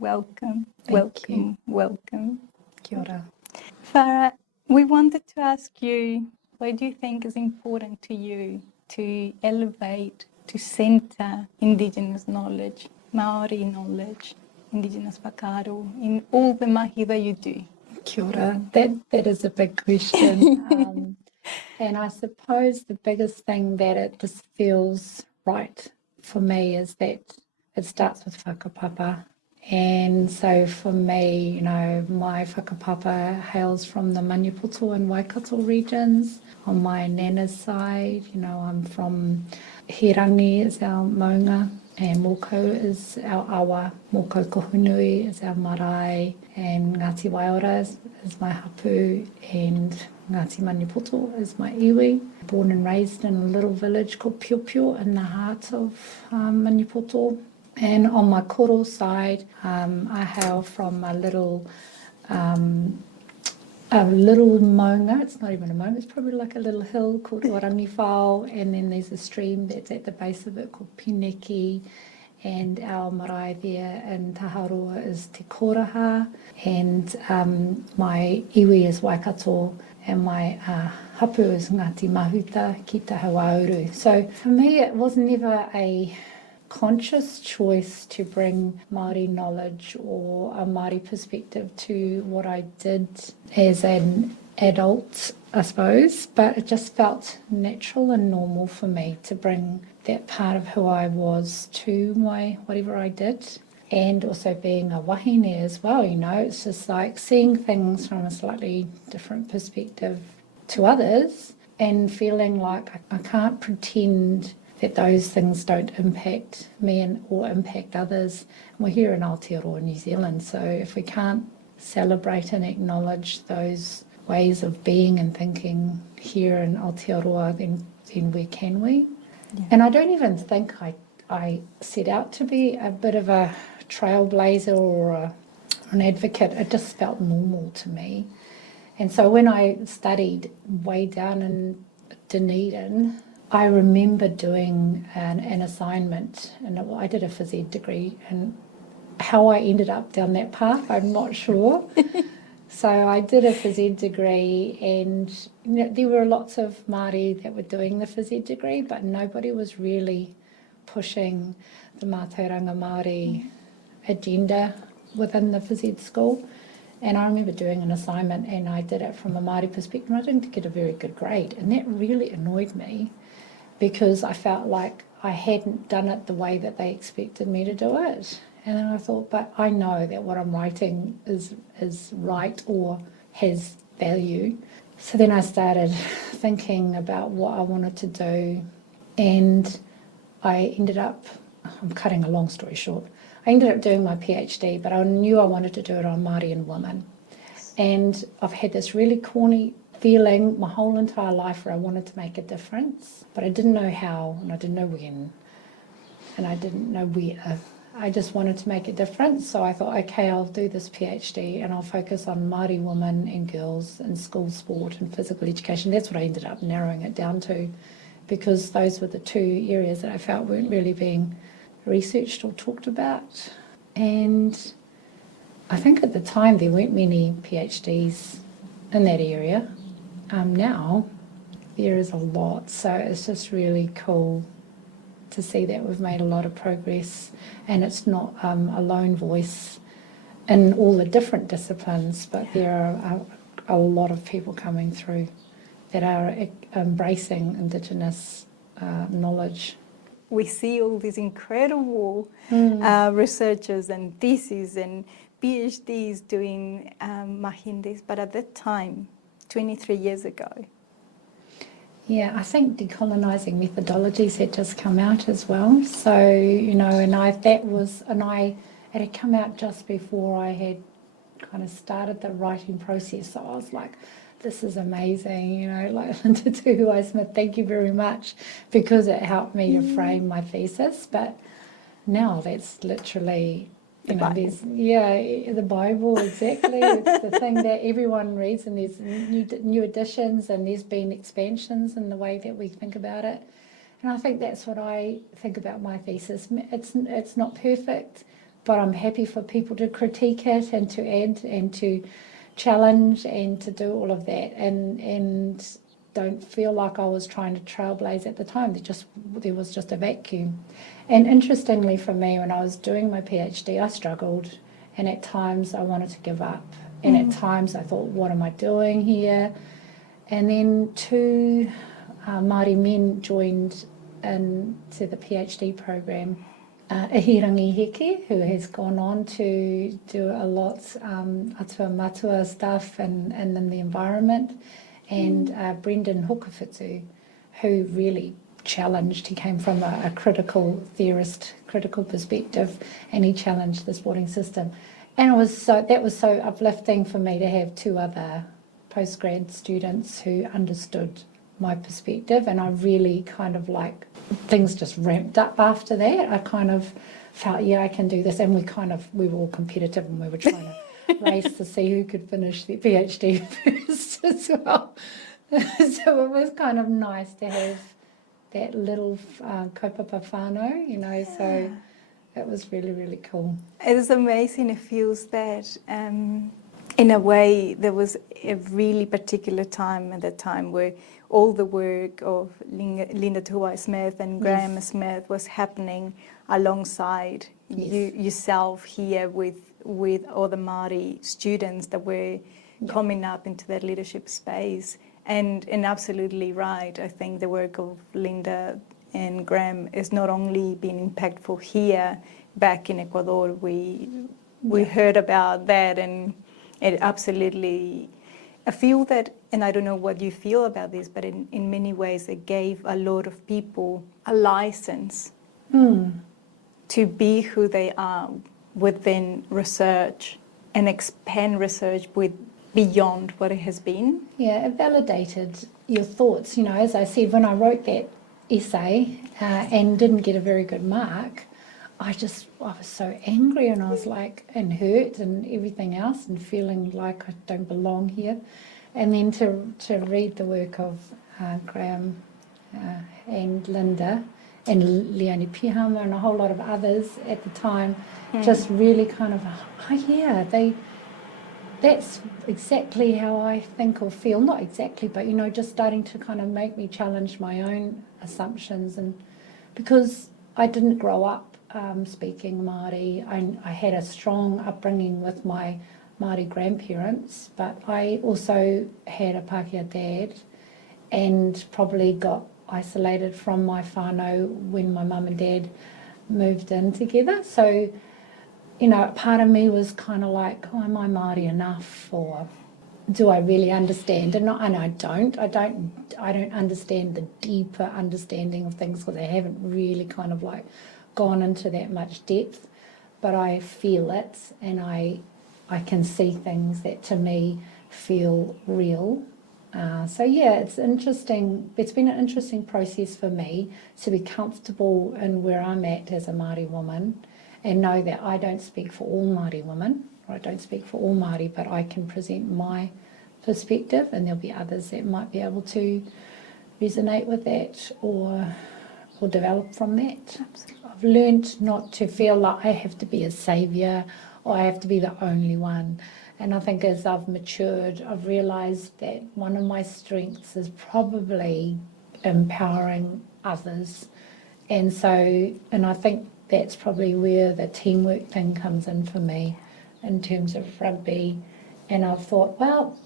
Welcome, Thank you. welcome. Kia ora. Farah, we wanted to ask you, why do you think is important to you to elevate, to centre Indigenous knowledge, Maori knowledge, Indigenous whakaaro in all the mahi that you do? Kia ora. That is a big question. And I suppose the biggest thing that it just feels right for me is that it starts with whakapapa. And so for me, my whakapapa hails from the Maniapoto and Waikato regions. On my nana's side, I'm from Hirangi is our maunga, and Moko is our awa. Moko Kohunui is our marae, and Ngati Waiora is my hapu, and Ngati Maniapoto is my iwi. Born and raised in a little village called Piopio in the heart of Maniapoto. And on my kōrero side, I hail from a little maunga. It's not even a maunga, it's probably like a little hill called Rangikoepa, and then there's a stream that's at the base of it called Pineki, and our marae there in Taharoa is Te Koraha, and my iwi is Waikato, and my hapu is Ngati Mahuta ki te Hauauru. So for me, it was never a conscious choice to bring Māori knowledge or a Māori perspective to what I did as an adult, I suppose, but it just felt natural and normal for me to bring that part of who I was to my whatever I did. And also being a wahine as well, it's just like seeing things from a slightly different perspective to others and feeling like I can't pretend that those things don't impact me or impact others. We're here in Aotearoa New Zealand, so if we can't celebrate and acknowledge those ways of being and thinking here in Aotearoa, then where can we? Yeah. And I don't even think I set out to be a bit of a trailblazer or an advocate. It just felt normal to me. And so when I studied way down in Dunedin, I remember doing an assignment, and I did a phys ed degree, and how I ended up down that path, I'm not sure. So I did a phys ed degree, and there were lots of Māori that were doing the phys ed degree, but nobody was really pushing the Mātauranga Māori agenda within the phys ed school. And I remember doing an assignment, and I did it from a Māori perspective, and I didn't get a very good grade, and that really annoyed me, because I felt like I hadn't done it the way that they expected me to do it. And then I thought, but I know that what I'm writing is right or has value. So then I started thinking about what I wanted to do, and I ended up, I'm cutting a long story short, I ended up doing my PhD, but I knew I wanted to do it on Māori and women. And I've had this really corny feeling my whole entire life where I wanted to make a difference, but I didn't know how, and I didn't know when, and I didn't know where. I just wanted to make a difference, so I thought, okay, I'll do this PhD and I'll focus on Māori women and girls in school sport and physical education. That's what I ended up narrowing it down to, because those were the two areas that I felt weren't really being researched or talked about. And I think at the time there weren't many PhDs in that area. Now there is a lot, so it's just really cool to see that we've made a lot of progress, and it's not a lone voice in all the different disciplines, but there are a lot of people coming through that are embracing Indigenous knowledge. We see all these incredible researchers and theses and PhDs doing mahindes, but at that time, 23 years ago. Yeah, I think Decolonising Methodologies had just come out as well. So, it had come out just before I had kind of started the writing process. So I was like, this is amazing, Linda Tuhuai Smith, thank you very much, because it helped me to frame my thesis. But now that's literally, the Bible, exactly. It's the thing that everyone reads, and there's new additions, and there's been expansions in the way that we think about it. And I think that's what I think about my thesis. It's not perfect, but I'm happy for people to critique it and to add and to challenge and to do all of that, and don't feel like I was trying to trailblaze at the time. There was just a vacuum. And interestingly for me, when I was doing my PhD, I struggled, and at times I wanted to give up, and at times I thought, what am I doing here? And then two Māori men joined into the PhD program. Ahirangi Heke, who has gone on to do a lot atua matua stuff and in the environment, and Brendan Hukawhitu, who really challenged. He came from a critical theorist, critical perspective, and he challenged the sporting system. And that was so uplifting for me to have two other postgrad students who understood my perspective, and I really kind of things just ramped up after that. I kind of felt, yeah, I can do this, and we were all competitive, and we were trying to race to see who could finish their PhD first as well. So it was kind of nice to have that little kaupapa whānau, so it was really, really cool. It is amazing. It feels that in a way there was a really particular time at that time where all the work of Linda Tuwai Smith and Graham Smith was happening alongside yourself here with all the Māori students that were coming up into that leadership space. And absolutely right. I think the work of Linda and Graham is not only been impactful here, back in Ecuador. We heard about that, and it absolutely, I feel that, and I don't know what you feel about this, but in many ways it gave a lot of people a license to be who they are within research and expand research beyond what it has been. Yeah, it validated your thoughts. As I said, when I wrote that essay and didn't get a very good mark, I was so angry, and I was and hurt and everything else, and feeling like I don't belong here. And then to read the work of Graham and Linda and Leonie Pihama and a whole lot of others at the time, just really kind of, that's exactly how I think or feel. Not exactly, but just starting to kind of make me challenge my own assumptions. And because I didn't grow up speaking Māori, I had a strong upbringing with my Māori grandparents, but I also had a Pākehā dad, and probably got isolated from my whānau when my mum and dad moved in together. So part of me was kind of like, am I Māori enough, or do I really understand? And I don't understand the deeper understanding of things, because I haven't really kind of gone into that much depth, but I feel it, and I can see things that to me feel real. So it's interesting. It's been an interesting process for me to be comfortable in where I'm at as a Māori woman, and know that I don't speak for all Māori women, or I don't speak for all Māori, but I can present my perspective, and there'll be others that might be able to resonate with that or develop from that. Absolutely. I've learned not to feel like I have to be a saviour, or I have to be the only one. And I think as I've matured, I've realised that one of my strengths is probably empowering others. And I think that's probably where the teamwork thing comes in for me in terms of rugby. And I've thought, well,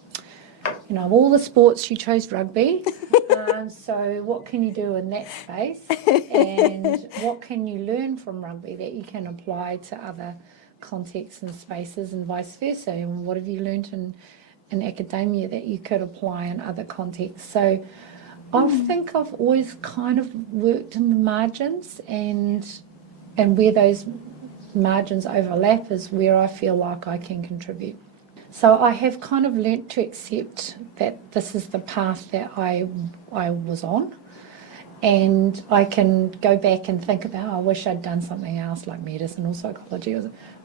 of all the sports, you chose rugby. So what can you do in that space? And what can you learn from rugby that you can apply to other contexts and spaces, and vice versa? And what have you learned in academia that you could apply in other contexts? So I think I've always kind of worked in the margins, and where those margins overlap is where I feel like I can contribute. So I have kind of learnt to accept that this is the path that I was on, and I can go back and think about, I wish I'd done something else like medicine or psychology,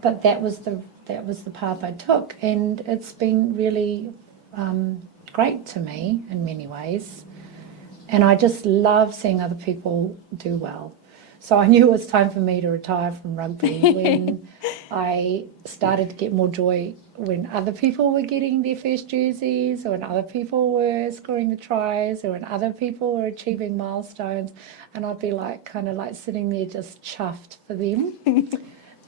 but that was the path I took, and it's been really great to me in many ways, and I just love seeing other people do well. So I knew it was time for me to retire from rugby when I started to get more joy when other people were getting their first jerseys, or when other people were scoring the tries, or when other people were achieving milestones, and I'd be like kind of like sitting there just chuffed for them,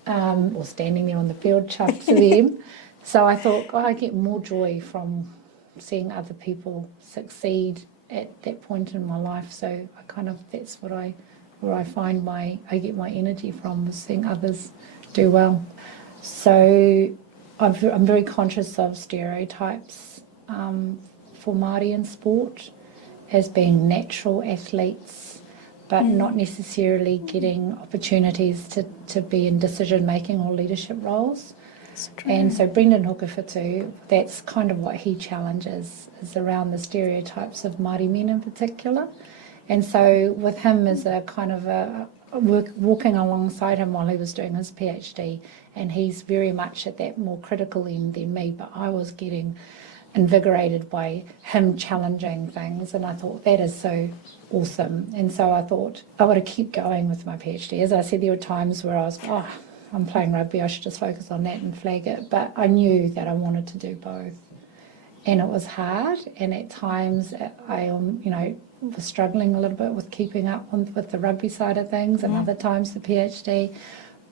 or standing there on the field chuffed for them. So I thought, oh, I get more joy from seeing other people succeed at that point in my life. So I kind of, that's what where I find I get my energy from, is seeing others do well. So I'm very conscious of stereotypes for Māori in sport as being natural athletes, but not necessarily getting opportunities to be in decision-making or leadership roles. And so Brendan Hukawhitu, that's kind of what he challenges, is around the stereotypes of Māori men in particular. And so with him as a kind of walking alongside him while he was doing his PhD, and he's very much at that more critical end than me, but I was getting invigorated by him challenging things, and I thought that is so awesome. And so I thought I want to keep going with my PhD. As I said, there were times where I was, I'm playing rugby, I should just focus on that and flag it, but I knew that I wanted to do both. And it was hard, and at times I was struggling a little bit with keeping up with the rugby side of things, and other times the PhD.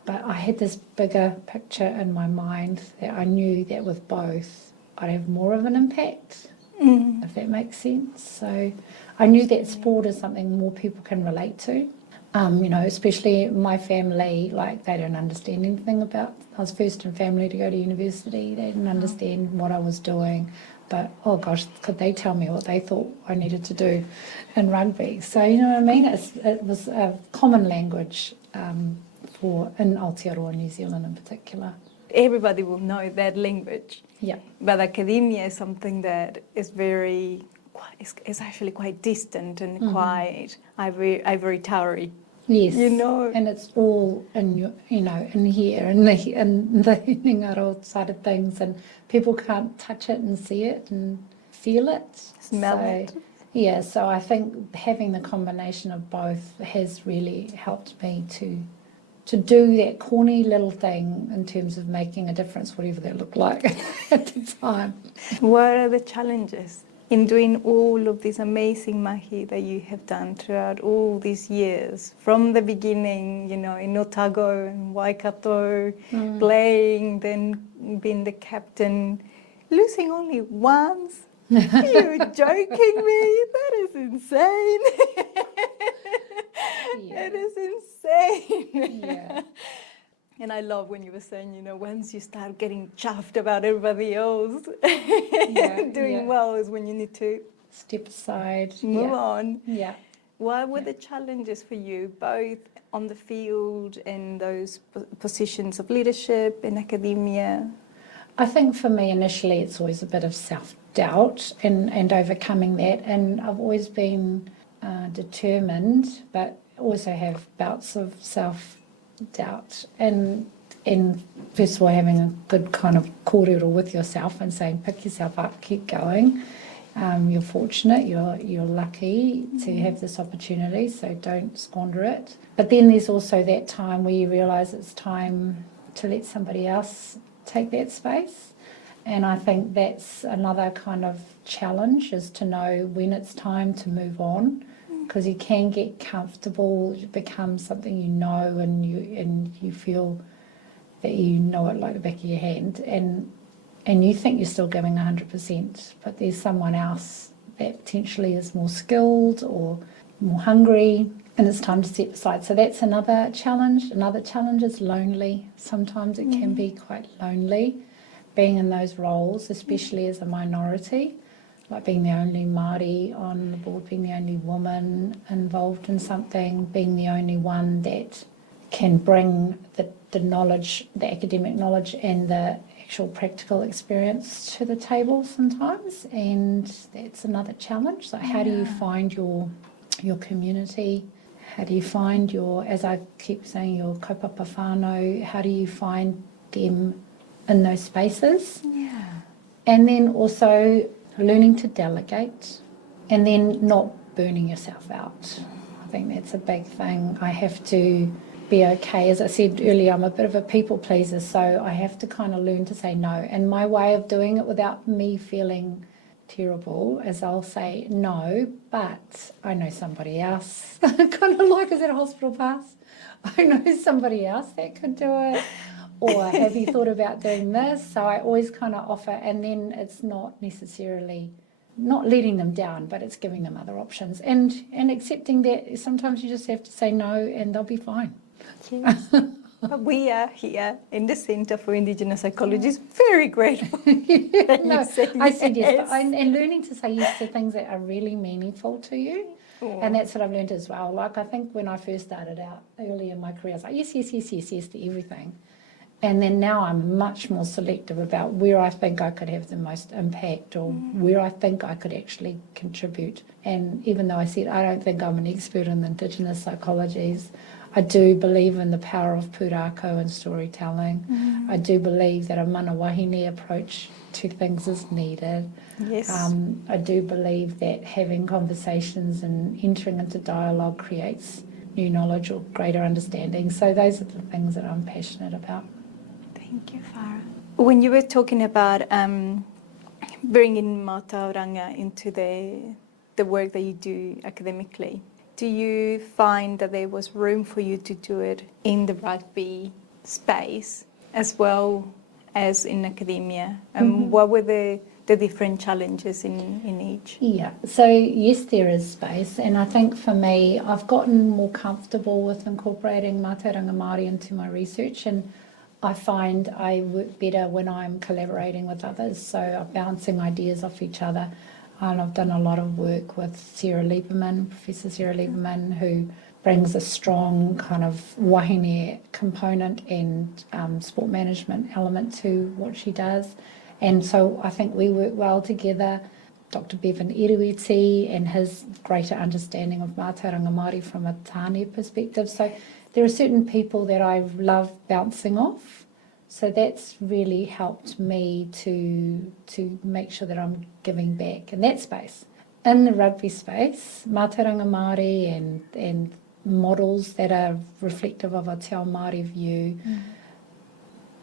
But I had this bigger picture in my mind that I knew that with both I'd have more of an impact, if that makes sense. So I knew that sport is something more people can relate to. Especially my family, like they don't understand anything about, I was first in family to go to university, they didn't understand what I was doing. But, oh gosh, could they tell me what they thought I needed to do in rugby? So, you know what I mean? It was a common language in Aotearoa New Zealand in particular. Everybody will know that language. Yeah. But academia is something that is it's actually quite distant and quite ivory towery. Yes, And it's all in in here, in the Ngaro side of things, and people can't touch it and see it and feel it, smell it. Yeah, so I think having the combination of both has really helped me to do that corny little thing in terms of making a difference, whatever that looked like at the time. What are the challenges in doing all of this amazing mahi that you have done throughout all these years, from the beginning, in Otago and Waikato, playing, then being the captain, losing only once? You're joking me? That is insane. It is insane. Yeah. And I love when you were saying, once you start getting chuffed about everybody else doing well is when you need to step aside, move on. Yeah. What were the challenges for you, both on the field and those positions of leadership in academia? I think for me initially it's always a bit of self-doubt and overcoming that, and I've always been determined, but also have bouts of self-doubt, and first of all having a good kind of kōrero with yourself and saying pick yourself up, keep going. You're fortunate, you're lucky to have this opportunity, so don't squander it. But then there's also that time where you realise it's time to let somebody else take that space, and I think that's another kind of challenge, is to know when it's time to move on, because you can get comfortable, it becomes something and you feel that you know it like the back of your hand, and you think you're still giving 100%, but there's someone else that potentially is more skilled or more hungry, and it's time to step aside. So that's another challenge. Another challenge is lonely. Sometimes it can be quite lonely being in those roles, especially as a minority, like being the only Māori on the board, being the only woman involved in something, being the only one that can bring the knowledge, the academic knowledge and the actual practical experience to the table sometimes, and that's another challenge. So how do you find your community? How do you find as I keep saying, your kaupapa whānau? How do you find them in those spaces? Yeah. And then also learning to delegate, and then not burning yourself out. think that's a big thing. I have to be okay. As I said earlier, I'm a bit of a people pleaser, so I have to kind of learn to say no. And my way of doing it without me feeling terrible is I'll say no, but I know somebody else. Kind of like, is that a hospital pass? I know somebody else that could do it. Or have you thought about doing this? So I always kind of offer, and then it's not necessarily not letting them down, but it's giving them other options and accepting that sometimes you just have to say no and they'll be fine. Yes. But we are here in the Centre for Indigenous Psychology, very grateful that No, you said I said yes, yes. and learning to say yes to things that are really meaningful to you. Oh. And that's what I've learned as well. Like I think when I first started out early in my career, I was like yes to everything. And then now I'm much more selective about where I think I could have the most impact or where I think I could actually contribute. And even though I said I don't think I'm an expert in Indigenous psychologies, I do believe in the power of pūrākau and storytelling. I do believe that a Mana Wahine approach to things is needed. Yes. I do believe that having conversations and entering into dialogue creates new knowledge or greater understanding. So those are the things that I'm passionate about. Thank you, Farah. When you were talking about bringing Mātauranga into the work that you do academically, do you find that there was room for you to do it in the rugby space as well as in academia? And what were the different challenges in each? Yeah, so yes, there is space, and I think for me, I've gotten more comfortable with incorporating Mātauranga Māori into my research, and I find I work better when I'm collaborating with others, so I'm bouncing ideas off each other. And I've done a lot of work with Professor Sarah Lieberman, who brings a strong kind of wahine component and sport management element to what she does. And so I think we work well together. Dr. Bevan Eruiti and his greater understanding of Mātauranga Māori from a tāne perspective. So there are certain people that I love bouncing off. So that's really helped me to make sure that I'm giving back in that space. In the rugby space, Mātauranga Māori and models that are reflective of a Te Ao Māori view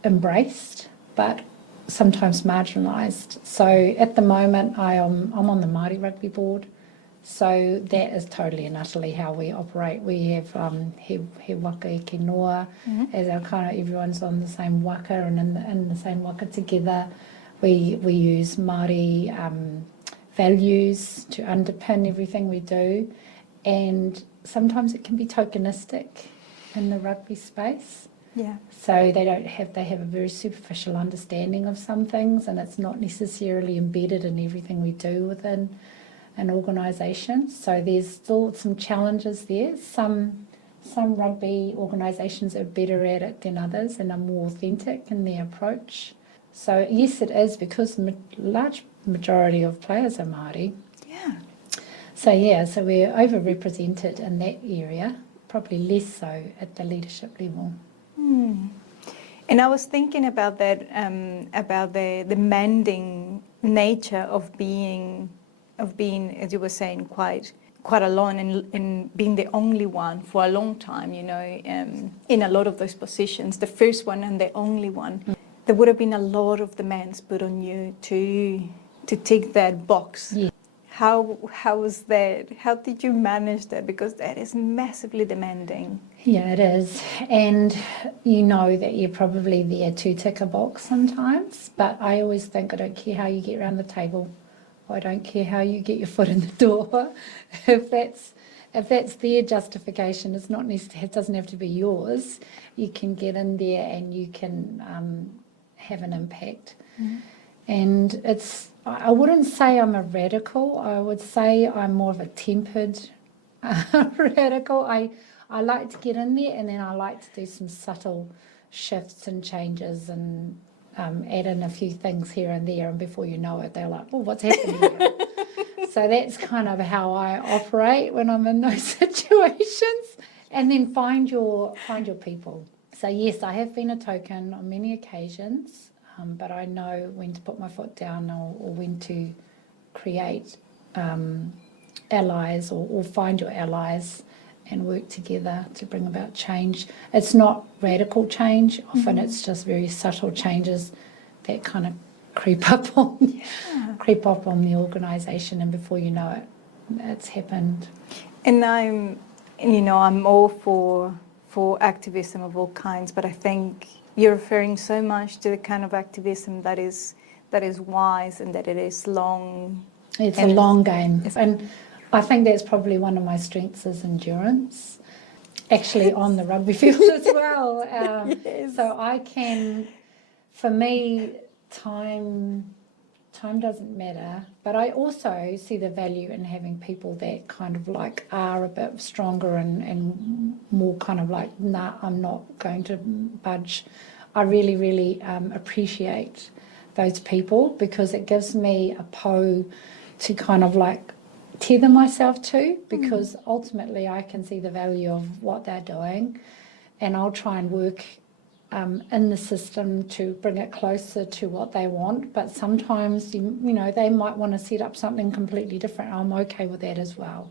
embraced, but sometimes marginalised. So at the moment I'm on the Māori Rugby Board, so that is totally and utterly how we operate. We have he waka e ke noa, as our kind of everyone's on the same waka and in the same waka together. We use Māori values to underpin everything we do, and sometimes it can be tokenistic in the rugby space. Yeah. So they have a very superficial understanding of some things, and it's not necessarily embedded in everything we do within an organisation. So there's still some challenges there. Some rugby organisations are better at it than others and are more authentic in their approach. So yes, it is, because large majority of players are Māori. Yeah. So we're overrepresented in that area, probably less so at the leadership level. And I was thinking about that, about the demanding nature of being, as you were saying, quite alone and being the only one for a long time, you know, in a lot of those positions, the first one and the only one. There would have been a lot of demands put on you to tick that box. Yeah. How was that? How did you manage that? Because that is massively demanding. Yeah, it is. And you know that you're probably there to tick a box sometimes, but I always think I don't care how you get around the table. I don't care how you get your foot in the door. If that's their justification, it's not necessarily, it doesn't have to be yours. You can get in there and you can have an impact. And I wouldn't say I'm a radical. I would say I'm more of a tempered radical. I like to get in there, and then I like to do some subtle shifts and changes and add in a few things here and there, and before you know it, they're like, oh, what's happening here? So that's kind of how I operate when I'm in those situations. And then find your people. So yes, I have been a token on many occasions, but I know when to put my foot down or when to create allies or find your allies work together to bring about change. It's not radical change. Often it's just very subtle changes that kind of creep up on the organisation, and before you know it, it's happened. And I'm all for activism of all kinds, but I think you're referring so much to the kind of activism that is wise and that it is long. It's a long game, and I think that's probably one of my strengths is endurance, actually on the rugby field as well. Yes. So I can, for me, time doesn't matter, but I also see the value in having people that kind of like are a bit stronger and more kind of like, nah, I'm not going to budge. I really, really appreciate those people because it gives me a to kind of like tether myself to, because ultimately I can see the value of what they're doing, and I'll try and work in the system to bring it closer to what they want. But sometimes, you know, they might want to set up something completely different. I'm okay with that as well.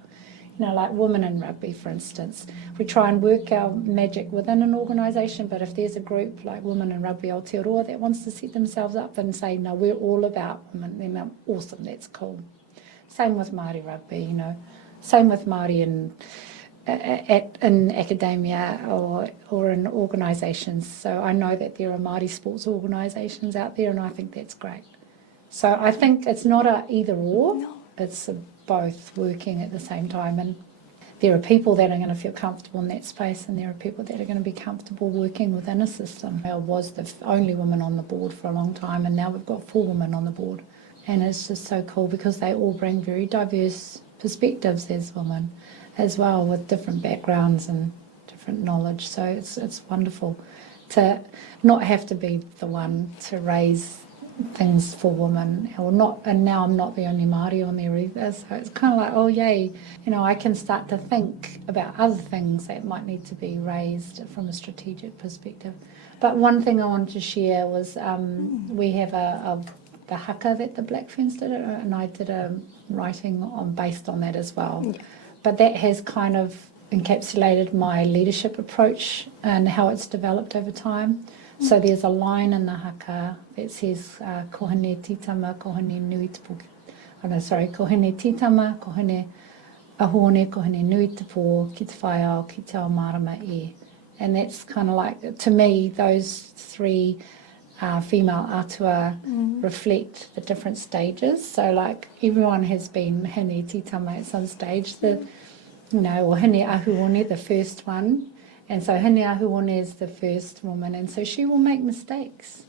You know, like women in rugby, for instance. We try and work our magic within an organisation, but if there's a group like Women in Rugby Aotearoa that wants to set themselves up and say, no, we're all about women, then awesome, that's cool. Same with Māori rugby, you know. Same with Māori in academia or in organisations. So I know that there are Māori sports organisations out there, and I think that's great. So I think it's not a either or, it's a both working at the same time. And there are people that are going to feel comfortable in that space, and there are people that are going to be comfortable working within a system. I was the only woman on the board for a long time, and now we've got 4 women on the board. And it's just so cool because they all bring very diverse perspectives as women as well, with different backgrounds and different knowledge. So it's wonderful to not have to be the one to raise things for women, or not. And now I'm not the only Māori on there either, so it's kind of like, oh yay, you know, I can start to think about other things that might need to be raised from a strategic perspective. But one thing I wanted to share was we have the haka that the Black Ferns did, and I did a writing based on that as well. Yeah. But that has kind of encapsulated my leadership approach and how it's developed over time. So there's a line in the haka that says kohine titama, kohine nui tapo. Kohine titama, kohine ahone, kohine nui tapo, ki te whaiao, ki te ao marama e. And that's kind of like, to me, those 3 female atua reflect the different stages. So like everyone has been hine titama at some stage, or hine ahuone, the first one. And so hine ahuone is the first woman, and so she will make mistakes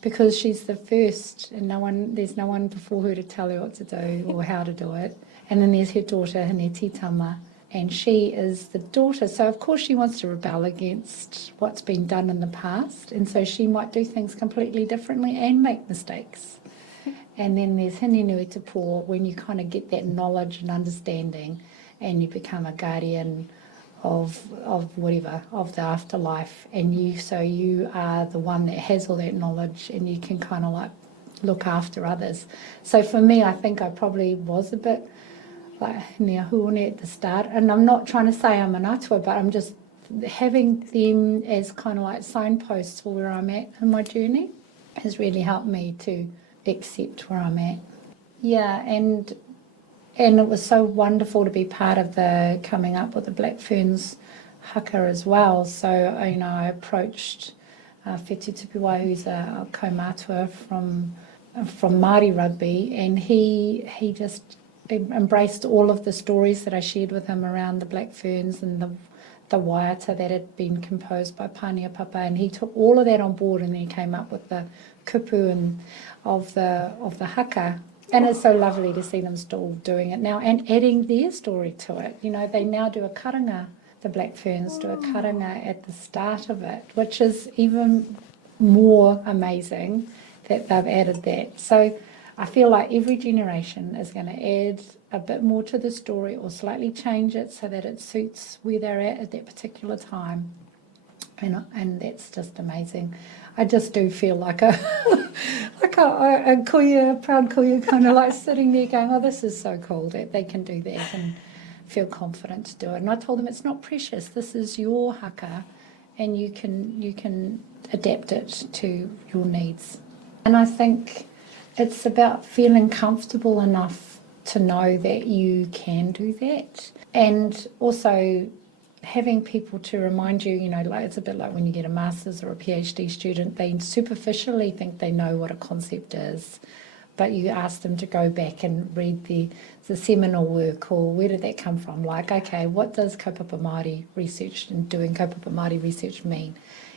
because she's the first, and there's no one before her to tell her what to do or how to do it. And then there's her daughter, hine titama, and she is the daughter. So of course she wants to rebel against what's been done in the past, and so she might do things completely differently and make mistakes. And then there's hine nui tapo, when you kind of get that knowledge and understanding, and you become a guardian of whatever, of the afterlife, and you are the one that has all that knowledge, and you can kind of like look after others. So for me, I think I probably was a bit like hine ahuone at the start, and I'm not trying to say I'm an atua, but I'm just having them as kind of like signposts for where I'm at in my journey has really helped me to accept where I'm at. Yeah, and it was so wonderful to be part of the coming up with the Black Ferns haka as well. So, I approached Whetū Tupiwai, who's a kaumātua from Māori rugby, and he just embraced all of the stories that I shared with him around the Black Ferns and the waiata that had been composed by Maniapoto, and he took all of that on board, and then he came up with the kupu of the haka. And it's so lovely to see them still doing it now and adding their story to it. They now do a karanga, the Black Ferns do a karanga at the start of it, which is even more amazing that they've added that. So I feel like every generation is going to add a bit more to the story or slightly change it so that it suits where they're at that particular time. And that's just amazing. I just do feel like a kuya, proud kuya, kind of like sitting there going, oh, this is so cool that they can do that and feel confident to do it. And I told them it's not precious. This is your haka, and you can adapt it to your needs. And I think it's about feeling comfortable enough to know that you can do that, and also having people to remind you, like it's a bit like when you get a master's or a PhD student, they superficially think they know what a concept is, but you ask them to go back and read the seminal work, or where did that come from? Like, okay, what does kaupapa Māori research and doing kaupapa Māori research mean?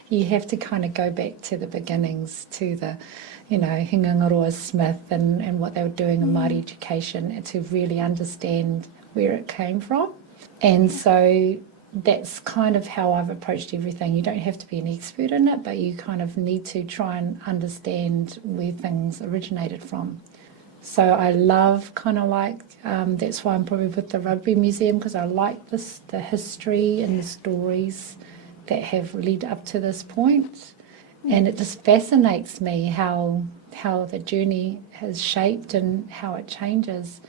You have to kind of go back to the beginnings, to the, Hingangaroa Smith and what they were doing in Māori education, to really understand where it came from. And so that's kind of how I've approached everything. You don't have to be an expert in it, but you kind of need to try and understand where things originated from. So I love kind of like, that's why I'm probably with the Rugby Museum, because I like the history and the stories that have led up to this point. And it just fascinates me how the journey has shaped and how it changes.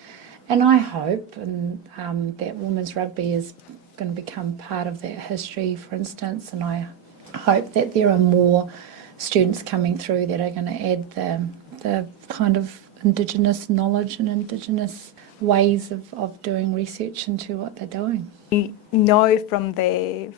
And I hope that women's rugby is going to become part of that history, for instance, and I hope that there are more students coming through that are going to add the kind of Indigenous knowledge and Indigenous ways of doing research into what they're doing. We know from the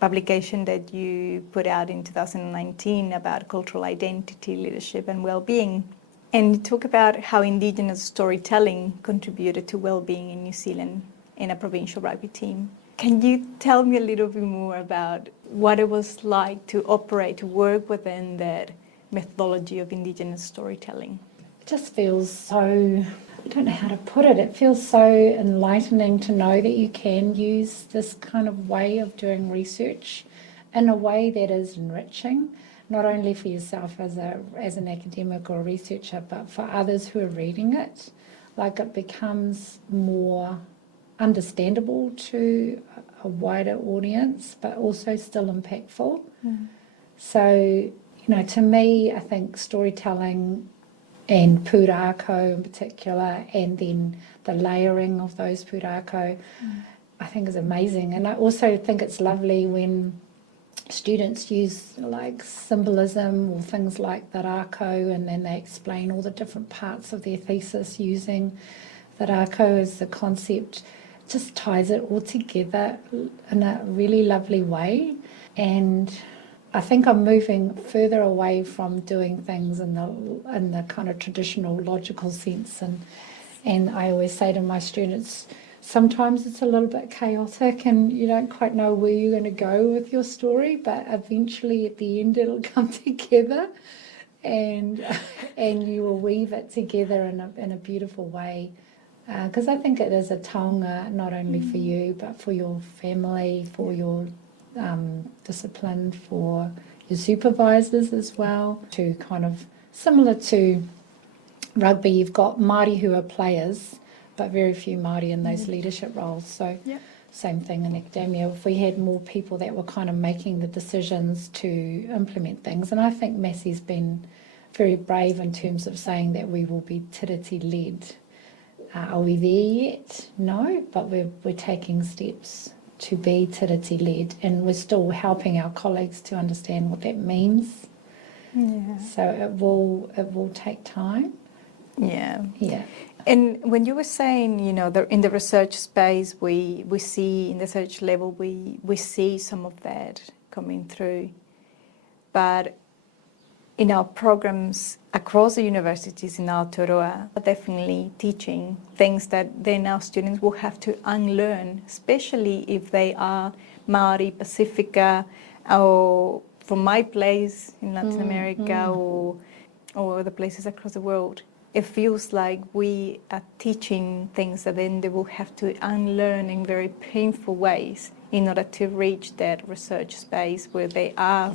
publication that you put out in 2019 about cultural identity, leadership and well-being, and you talk about how Indigenous storytelling contributed to well-being in New Zealand in a provincial rugby team. Can you tell me a little bit more about what it was like to operate, to work within that methodology of Indigenous storytelling? It just feels so, I don't know how to put it, it feels so enlightening to know that you can use this kind of way of doing research in a way that is enriching, not only for yourself as an academic or a researcher, but for others who are reading it. Like, it becomes more understandable to a wider audience, but also still impactful. So, to me, I think storytelling and pūrākau in particular, and then the layering of those pūrākau, I think is amazing. And I also think it's lovely when students use like symbolism or things like the rākau, and then they explain all the different parts of their thesis using the rākau as the concept. Just ties it all together in a really lovely way. And I think I'm moving further away from doing things in the kind of traditional logical sense. And I always say to my students, sometimes it's a little bit chaotic and you don't quite know where you're going to go with your story, but eventually at the end it'll come together, and you will weave it together in a beautiful way. Because I think it is a taonga, not only for you, but for your family, for your discipline, for your supervisors as well. To kind of, similar to rugby, you've got Māori who are players, but very few Māori in those leadership roles. So same thing in academia. If we had more people that were kind of making the decisions to implement things, and I think Massey's been very brave in terms of saying that we will be tiriti-led. Are we there yet? No, but we're taking steps to be tiriti-led, and we're still helping our colleagues to understand what that means. Yeah. So it will take time. Yeah. Yeah. And when you were saying, in the research space, we see in the research level, we see some of that coming through, but in our programs across the universities in Aotearoa, definitely teaching things that then our students will have to unlearn, especially if they are Māori, Pacifica, or from my place in Latin America or other places across the world. It feels like we are teaching things that then they will have to unlearn in very painful ways in order to reach that research space where they are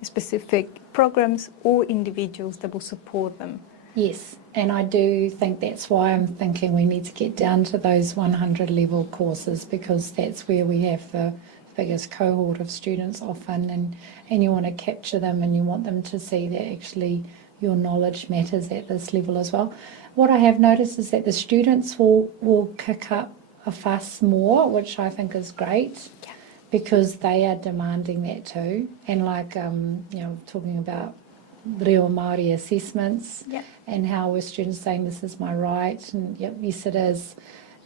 specific programs or individuals that will support them. Yes, and I do think that's why I'm thinking we need to get down to those 100 level courses, because that's where we have the biggest cohort of students often, and you want to capture them and you want them to see that actually your knowledge matters at this level as well. What I have noticed is that the students will kick up a fuss more, which I think is great, because they are demanding that too. And like, talking about reo Māori assessments and how we're students saying this is my right, and yes it is,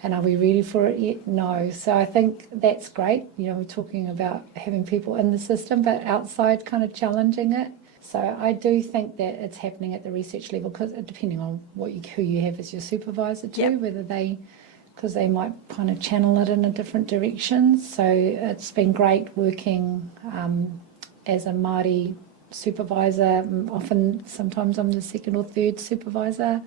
and are we ready for it yet? No. So I think that's great. We're talking about having people in the system but outside kind of challenging it. So I do think that it's happening at the research level, because depending on who you have as your supervisor too, whether because they might kind of channel it in a different direction. So it's been great working as a Māori supervisor. Sometimes I'm the second or third supervisor,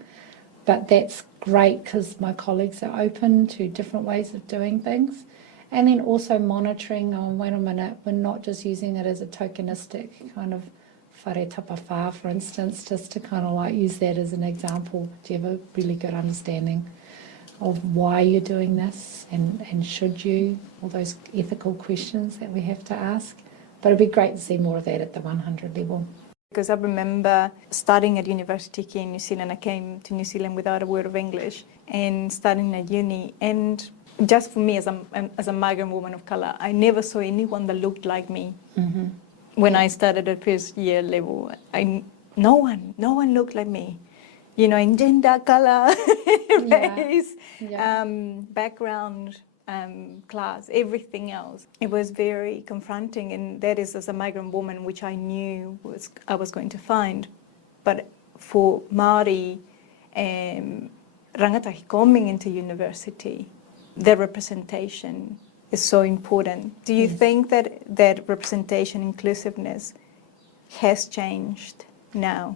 but that's great because my colleagues are open to different ways of doing things. And then also monitoring on, wait a minute, we're not just using it as a tokenistic kind of whare tapawhā, for instance, just to kind of like use that as an example. Do you have a really good understanding of why you're doing this, and should you, all those ethical questions that we have to ask? But it'd be great to see more of that at the 100 level. Because I remember studying at university here in New Zealand. I came to New Zealand without a word of English, and studying at uni, and just for me as a migrant woman of colour, I never saw anyone that looked like me. Mm-hmm. When I started at first year level, no one looked like me. In gender, colour, race, background, class, everything else. It was very confronting, and that is as a migrant woman, which I knew I was going to find. But for Māori rangatahi coming into university, their representation is so important. Do you think that representation, inclusiveness has changed now?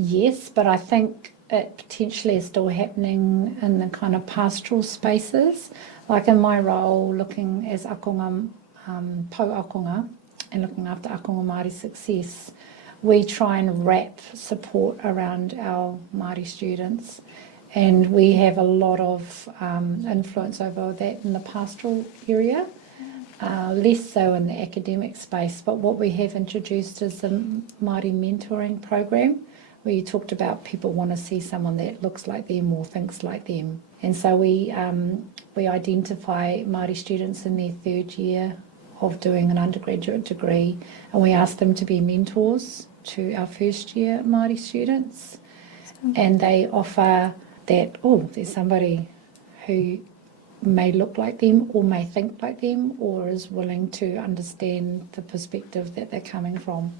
Yes, but I think it potentially is still happening in the kind of pastoral spaces. Like in my role, looking as Akonga, Akonga, and looking after Akonga Māori success, we try and wrap support around our Māori students. And we have a lot of influence over that in the pastoral area, less so in the academic space. But what we have introduced is the Māori mentoring program, where you talked about people want to see someone that looks like them or thinks like them. And so we identify Māori students in their third year of doing an undergraduate degree, and we ask them to be mentors to our first year Māori students. And they offer that, there's somebody who may look like them or may think like them or is willing to understand the perspective that they're coming from.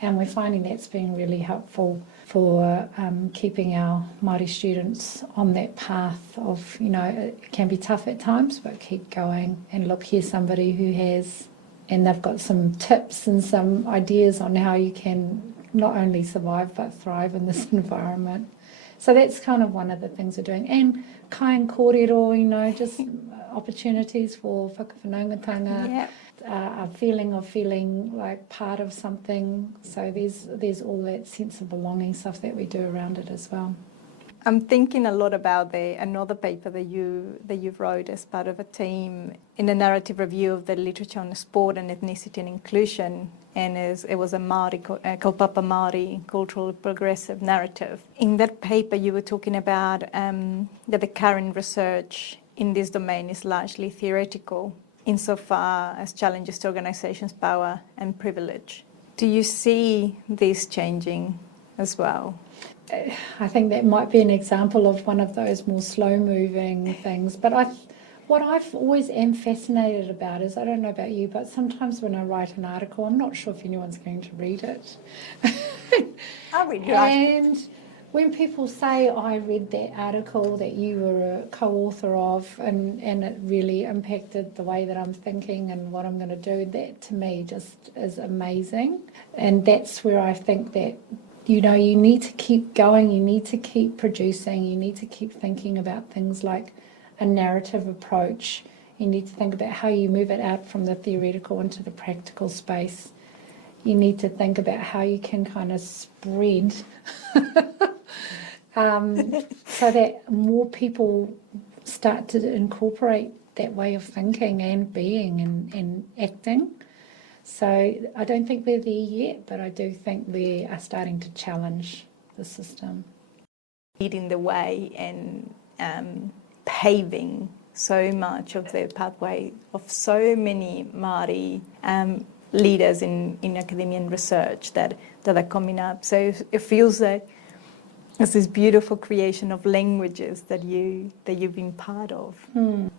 And we're finding that's been really helpful for keeping our Māori students on that path of, it can be tough at times, but keep going and look, here's somebody who has, and they've got some tips and some ideas on how you can not only survive but thrive in this environment. So that's kind of one of the things we're doing. And kai and kōrero, just opportunities for whakawhanaungatanga, a feeling of feeling like part of something. So there's all that sense of belonging stuff that we do around it as well. I'm thinking a lot about another paper that you wrote as part of a team in a narrative review of the literature on sport and ethnicity and inclusion, and it was a Māori, kaupapa Māori, cultural progressive narrative. In that paper you were talking about that the current research in this domain is largely theoretical, insofar as challenges to organisations' power and privilege. Do you see this changing as well? I think that might be an example of one of those more slow-moving things. But what I've always am fascinated about is, I don't know about you, but sometimes when I write an article, I'm not sure if anyone's going to read it. I'll read it. And when people say, I read that article that you were a co-author of and it really impacted the way that I'm thinking and what I'm going to do, that to me just is amazing. And that's where I think that you need to keep going, you need to keep producing, you need to keep thinking about things like a narrative approach. You need to think about how you move it out from the theoretical into the practical space. You need to think about how you can kind of spread so that more people start to incorporate that way of thinking and being and acting. So I don't think we're there yet, but I do think we are starting to challenge the system. Leading the way and paving so much of the pathway of so many Māori leaders in academia and research that are coming up. So it feels like it's this beautiful creation of languages that you've been part of.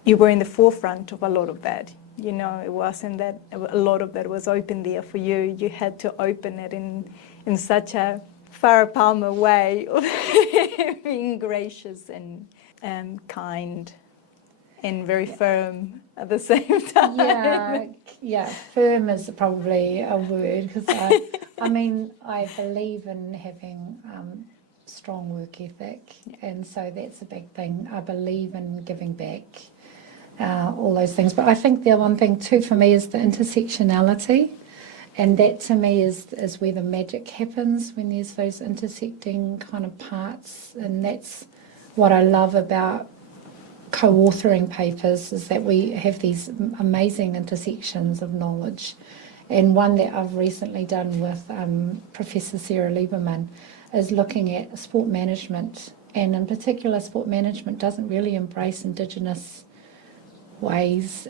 You were in the forefront of a lot of that. You know, it wasn't that a lot of that was open there for you. You had to open it in such a Farah Palmer way of being gracious and kind and very firm at the same time. Yeah, firm is probably a word, because I believe in having strong work ethic, and so that's a big thing. I believe in giving back, all those things. But I think the one thing too for me is the intersectionality, and that to me is where the magic happens, when there's those intersecting kind of parts. And that's what I love about co-authoring papers, is that we have these amazing intersections of knowledge. And one that I've recently done with Professor Sarah Lieberman is looking at sport management, and in particular sport management doesn't really embrace Indigenous ways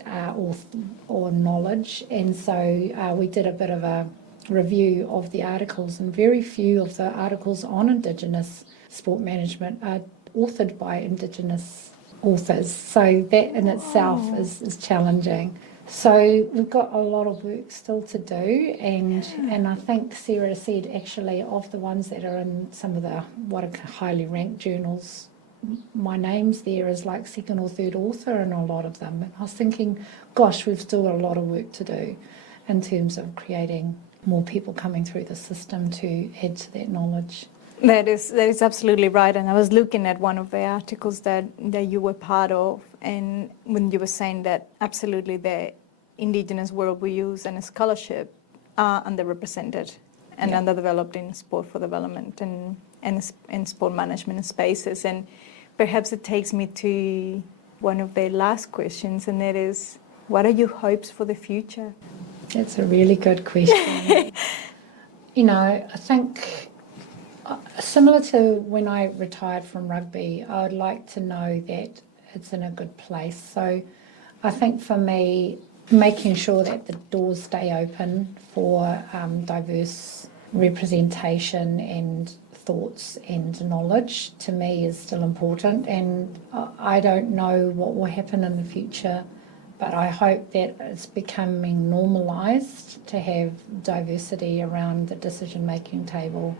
or knowledge. And so we did a bit of a review of the articles, and very few of the articles on Indigenous sport management are authored by Indigenous authors. So that in itself is challenging. So we've got a lot of work still to do, and I think Sarah said actually of the ones that are in some of the what are highly ranked journals, my name's there as like second or third author in a lot of them. And I was thinking, gosh, we've still got a lot of work to do in terms of creating more people coming through the system to add to that knowledge. That is absolutely right. And I was looking at one of the articles that you were part of, and when you were saying that absolutely the Indigenous worldviews and scholarship are underrepresented and underdeveloped in sport for development and sport management spaces. And perhaps it takes me to one of the last questions, and that is, what are your hopes for the future? That's a really good question. I think similar to when I retired from rugby, I would like to know that it's in a good place. So I think for me, making sure that the doors stay open for diverse representation and thoughts and knowledge, to me, is still important. And I don't know what will happen in the future, but I hope that it's becoming normalised to have diversity around the decision-making table,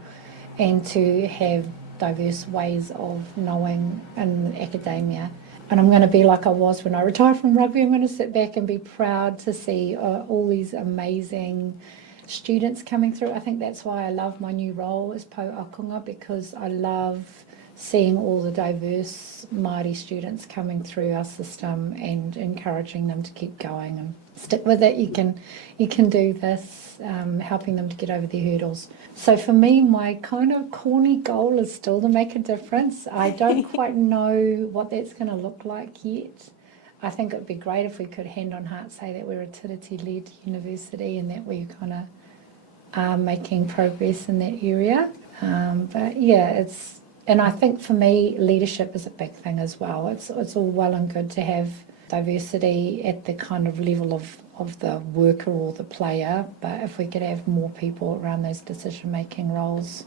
and to have diverse ways of knowing in academia. And I'm going to be like I was when I retired from rugby. I'm going to sit back and be proud to see all these amazing students coming through. I think that's why I love my new role as Po Akonga, because I love seeing all the diverse Māori students coming through our system and encouraging them to keep going and stick with it. You can do this, helping them to get over their hurdles. So for me, my kind of corny goal is still to make a difference. I don't quite know what that's going to look like yet. I think it would be great if we could hand on heart say that we're a Tiriti-led university and that we kind of are making progress in that area. But yeah, and I think for me, leadership is a big thing as well. It's all well and good to have diversity at the kind of level of the worker or the player, but if we could have more people around those decision-making roles,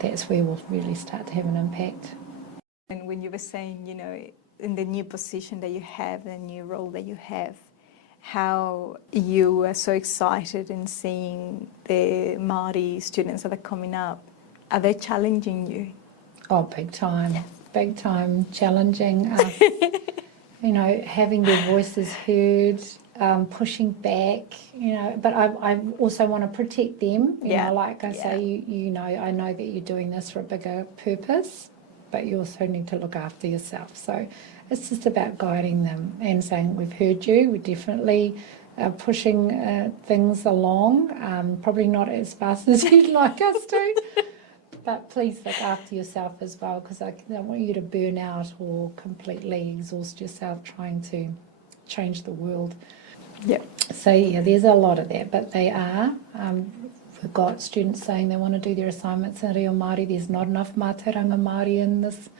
that's where we'll really start to have an impact. And when you were saying, in the new position that you have, the new role that you have, how you are so excited in seeing the Māori students that are coming up, are they challenging you? Oh, big time. Big time challenging us. Having their voices heard, pushing back, but I also want to protect them. Like I say, I know that you're doing this for a bigger purpose, but you also need to look after yourself. So it's just about guiding them and saying, we've heard you, we're definitely pushing things along, probably not as fast as you'd like us to. But please look after yourself as well, because I don't want you to burn out or completely exhaust yourself trying to change the world. Yep. So there's a lot of that, but they are. We've got students saying they want to do their assignments in Reo Māori. There's not enough Mātauranga Māori in this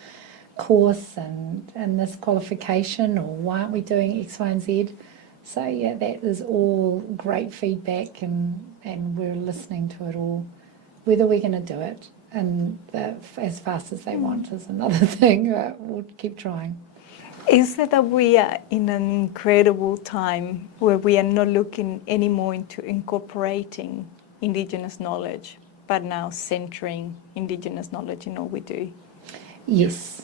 course and this qualification, or why aren't we doing X, Y, and Z? So yeah, that is all great feedback, and we're listening to it all. Whether we're going to do it and as fast as they want is another thing. We'll keep trying. Is it that we are in an incredible time where we are not looking anymore into incorporating Indigenous knowledge, but now centering Indigenous knowledge in all we do? Yes,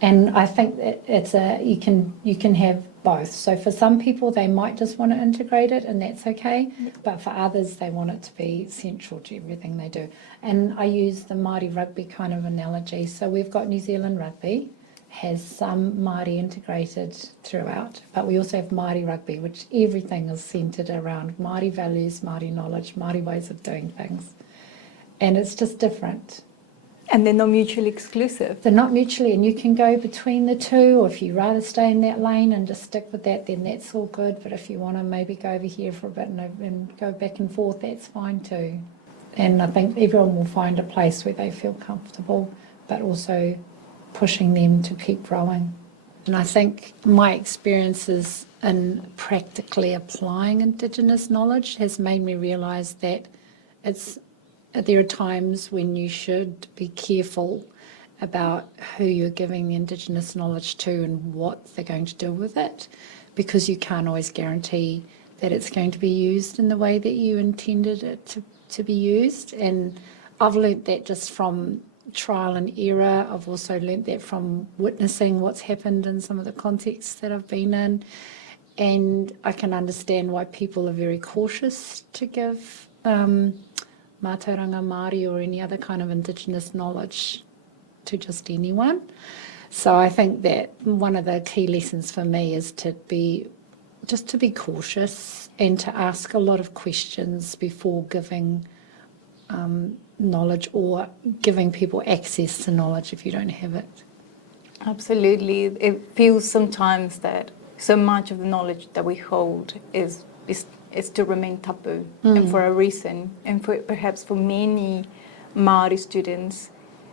and I think that you can have both. So for some people, they might just want to integrate it, and that's okay. But for others, they want it to be central to everything they do. And I use the Māori rugby kind of analogy. So we've got New Zealand rugby, has some Māori integrated throughout, but we also have Māori rugby, which everything is centred around Māori values, Māori knowledge, Māori ways of doing things. And it's just different. And they're not mutually exclusive. They're not mutually, and you can go between the two, or if you rather stay in that lane and just stick with that, then that's all good. But if you want to maybe go over here for a bit and go back and forth, that's fine too. And I think everyone will find a place where they feel comfortable, but also pushing them to keep growing. And I think my experiences in practically applying Indigenous knowledge has made me realise that there are times when you should be careful about who you're giving the Indigenous knowledge to and what they're going to do with it, because you can't always guarantee that it's going to be used in the way that you intended it to be used. And I've learnt that just from trial and error. I've also learnt that from witnessing what's happened in some of the contexts that I've been in. And I can understand why people are very cautious to give Mātauranga Māori or any other kind of Indigenous knowledge to just anyone. So I think that one of the key lessons for me is to be cautious and to ask a lot of questions before giving knowledge or giving people access to knowledge if you don't have it. Absolutely. It feels sometimes that so much of the knowledge that we hold is to remain taboo, and for a reason. And perhaps for many Māori students,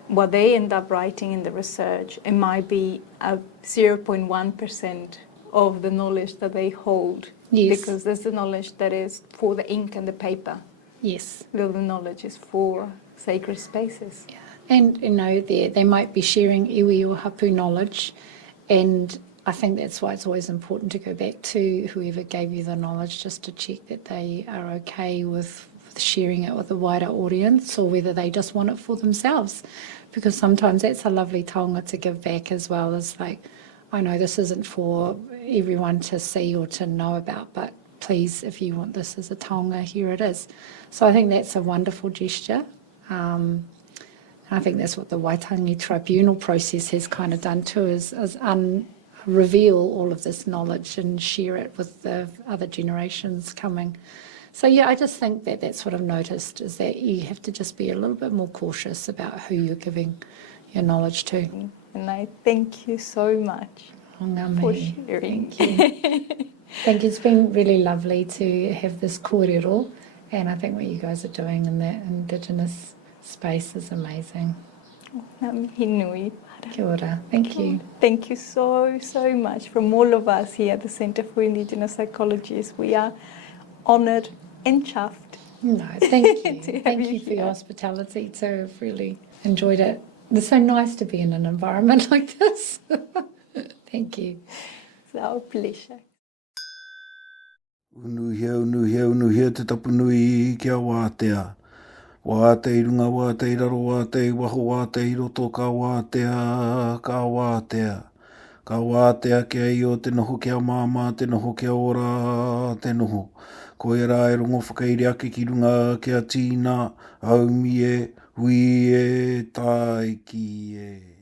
what they end up writing in the research, it might be a 0.1% of the knowledge that they hold. Yes. Because there's the knowledge that is for the ink and the paper. Yes. The knowledge is for sacred spaces. Yeah. And, you know, they might be sharing iwi or hapu knowledge, and I think that's why it's always important to go back to whoever gave you the knowledge just to check that they are okay with sharing it with a wider audience, or whether they just want it for themselves. Because sometimes that's a lovely taonga to give back as well, as like, I know this isn't for everyone to see or to know about, but please, if you want this as a taonga, here it is. So I think that's a wonderful gesture. I think that's what the Waitangi Tribunal process has kind of done too, is reveal all of this knowledge and share it with the other generations coming. So yeah, I just think that that's what I've noticed, is that you have to just be a little bit more cautious about who you're giving your knowledge to. And I thank you so much for sharing. Thank you. Thank you. It's been really lovely to have this kōrero, and I think what you guys are doing in that Indigenous space is amazing. Hinui. Kia ora. Thank you. Thank you so much from all of us here at the Centre for Indigenous Psychologists. We are honoured and chuffed. No, thank you. Thank you for your hospitality too. I've really enjoyed it. It's so nice to be in an environment like this. Thank you. It's our pleasure. Unuhia, te tapunui kia wātea. Wātei runga, wātei raro, wātei waho, wātei roto, ka wātea, ka wātea. Ka wātea kia i o te noho kia māma, te noho kia ora, te noho. Ko e rā e rongo whakairi ake ki runga kia tīna, aumie, hui e, tai ki e.